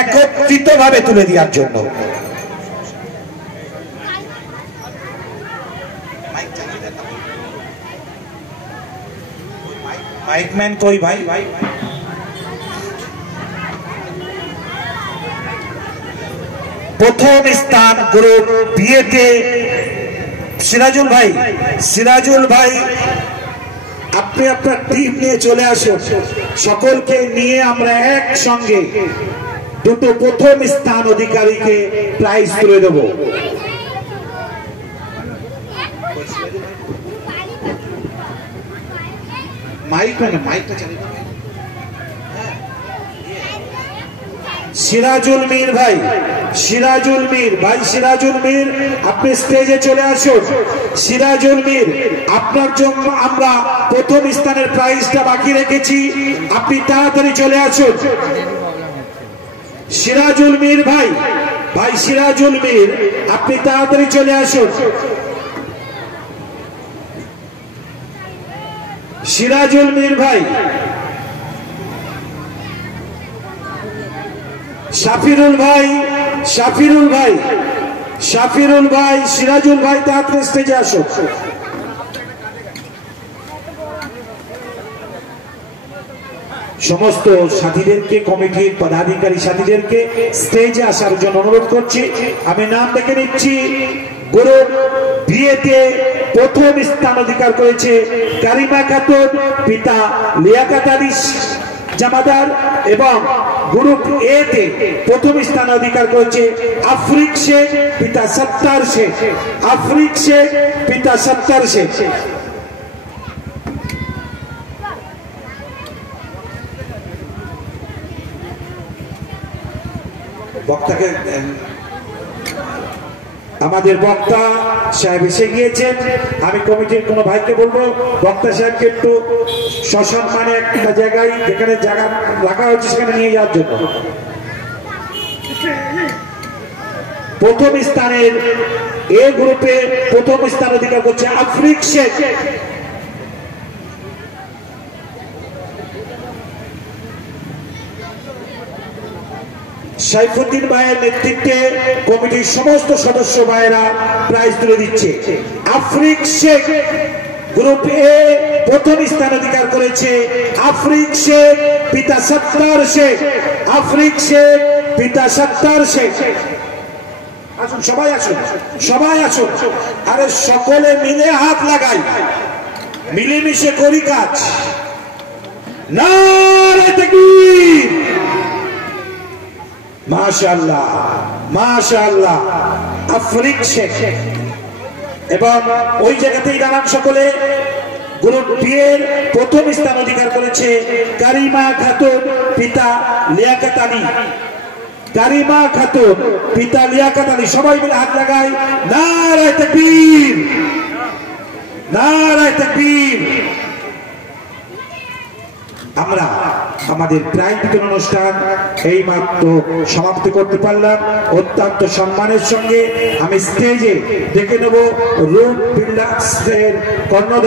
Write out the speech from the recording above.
একত্রিতভাবে তুলে দেওয়ার জন্য। মাইকম্যান কই ভাই? প্রথম স্থান গ্রুপ বিয়েতে সিরাজুল ভাই, সিরাজুল ভাই আপনি আপনার টিম নিয়ে চলে আসুন, সকলকে নিয়ে আমরা একসঙ্গে দুটো প্রথম স্থান অধিকারীকে প্রাইজ তুলে দেব। সিরাজুল মীর ভাই, সিরাজুল মীর ভাই, সিরাজুল মীর আপনি স্টেজে চলে আসুন। সিরাজুল মীর আপনার জন্য আমরা প্রথম স্থানের প্রাইজটা বাকি রেখেছি, আপনি তাড়াতাড়ি চলে আসুন। সিরাজুল মীর ভাই, ভাই সিরাজুল মীর আপনি তাড়াতাড়ি চলে আসুন। সিরাজুল মীর ভাই, শাফিরুল ভাই, শাফিরুল ভাই, শাফিরুল ভাই, সিরাজুল ভাই তাড়াতাড়ি স্টেজে আসুন। সমস্ত সাথীদেরকে, কমিটির পদাধিকারী সাথীদেরকে স্টেজে আসার জন্য অনুরোধ করছি। আমি নাম দেখে নিচ্ছি। গ্রুপ বিয়েতে প্রথম স্থান অধিকার করেছে কারিমা খাতুন, পিতা লিয়াকাত আলী জামাদার, এবং গ্রুপ এ তে প্রথম স্থান অধিকার করেছে আফরিক শেখ, পিতা সত্তার শেখ, আফরিক শেখ, পিতা সত্তার শেখ। বক্তাকে, আমাদের বক্তা সাহেব এসে গিয়েছেন। আমি কমিটির কোন ভাইকে বলবো বক্তা সাহেবকে একটু সসম্মানে একটা জায়গায়, যেখানে জায়গা রাখা হয়েছে সেখানে নিয়ে যাওয়ার জন্য। প্রথম স্থানের এ গ্রুপে প্রথম স্থান অধিকার করছে আফরিক শেখ। সাইফুদ্দিন ভাইয়ের নেতৃত্বে কমিটির সমস্ত সদস্য ভাইয়েরা প্রাইজ তুলে দিচ্ছে। আফরিক শেখ গ্রুপ এ প্রথম স্থান অধিকার করেছে আফরিক শেখ, পিতা সত্তার শেখ, আফরিক শেখ, পিতা সত্তার শেখ। আসুন সবাই, আসুন সবাই আসুন। আরে সকলে মিলে হাত লাগাই, মিলেমিশে করি কাজ। নারে তাকবীর, মাশাআল্লাহ মাশাআল্লাহ। আফরিক শেখ, এবং ওই জায়গাতেই দাঁড়ান সকলে। গ্রুপ বি এর প্রথম স্থান অধিকার করেছে কারিমা খাতুন, পিতা লিয়াকাত আলী, কারিমা খাতুন, পিতা লিয়াকাত আলী। সবাই মিলে হাত লাগাই। নারে তাকবীর, নারে তাকবীর। আমরা আমাদের প্রাইজ বিতরণ অনুষ্ঠান এই মাত্র সমাপ্তি করতে পারলাম। অত্যন্ত সম্মানের সঙ্গে আমি স্টেজে ডেকে নেব রূপ বিল্ডার্সের কর্ণধার